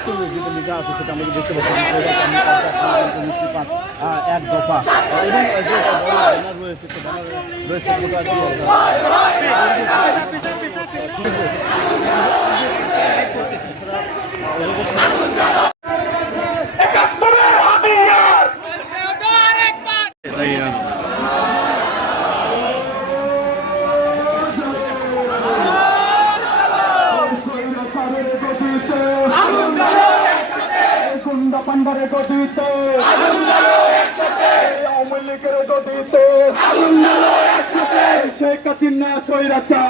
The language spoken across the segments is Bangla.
আজকে যেটা লেখা আছে সেটা আমরা দেখতে পাচ্ছি। পাঁচ এক দফা। এবং যে রয়েছে রয়েছে গুন্ডা পান্ডারে আওয়ামী লীগের গদিতে শেখ হাসিনা সৈরাচা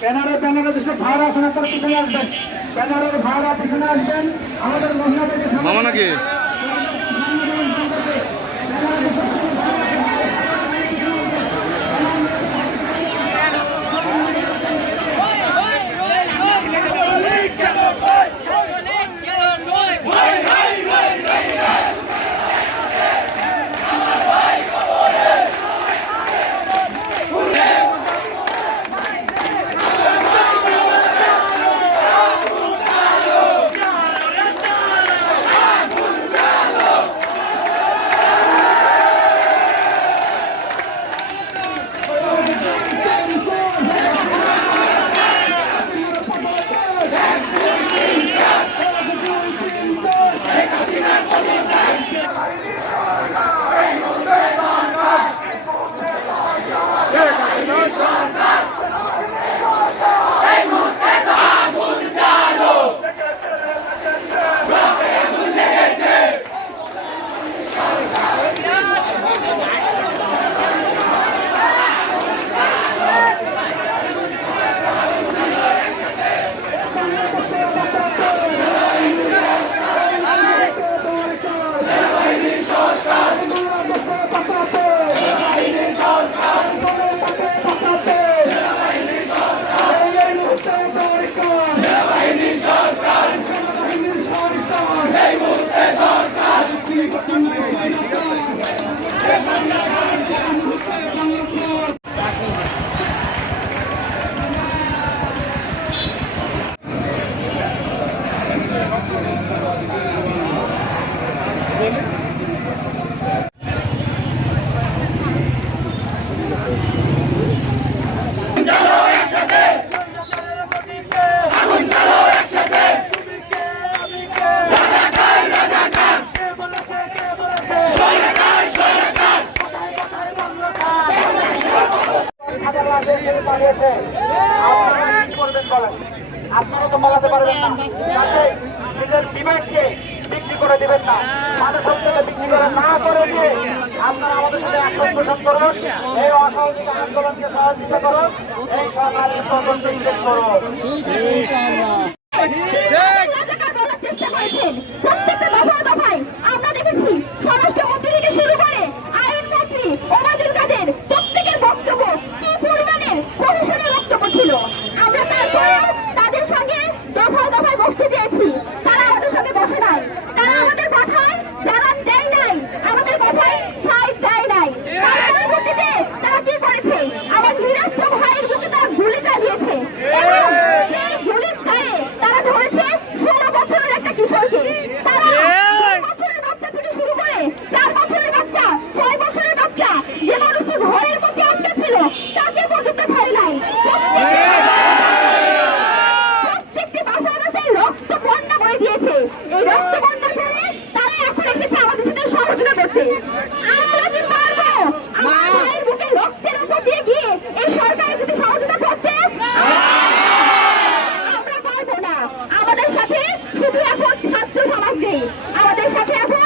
ব্যানারে ব্যানারে যেসব ভাড়া আপনার তারা পিছনে আসবেন। ব্যানারের ভাড়া পিছনে আসবেন। আমাদের মহিলাদের মামা নাকি পালিয়েছে আপনারা কি করবেন বলেন আপনারা তো পালাতে পারবেন না। নিজের বিবেককে বিক্রি করে দেবেন না। থেকে বিক্রি করে না করে দিয়ে আপনারা আমাদের সাথে একমত পোষণ করুন। এই অসহযোগ আন্দোলনকে সহযোগিতা করুন। এই সরকারের ইনভেস্ট করুন। সহযোগিতা আমরা কি পারব? বুকে রক্তের উপর দিয়ে গিয়ে এই সরকারের যদি সহযোগিতা করতে আমরা পারব না। আমাদের সাথে শুধু এখন ছাত্র সমাজ নেই। আমাদের সাথে এখন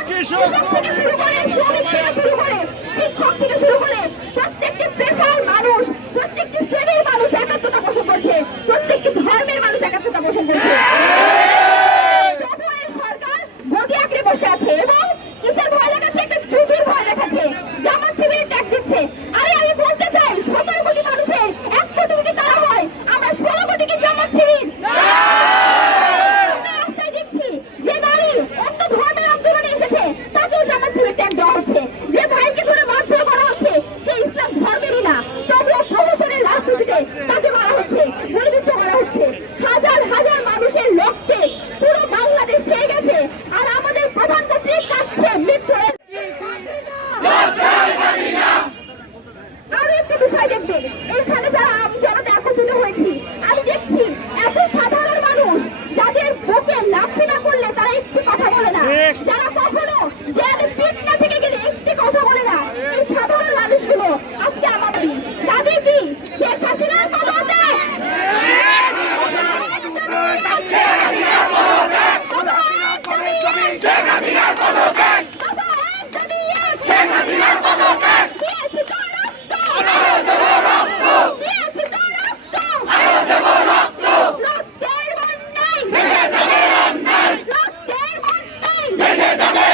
¡Respétame!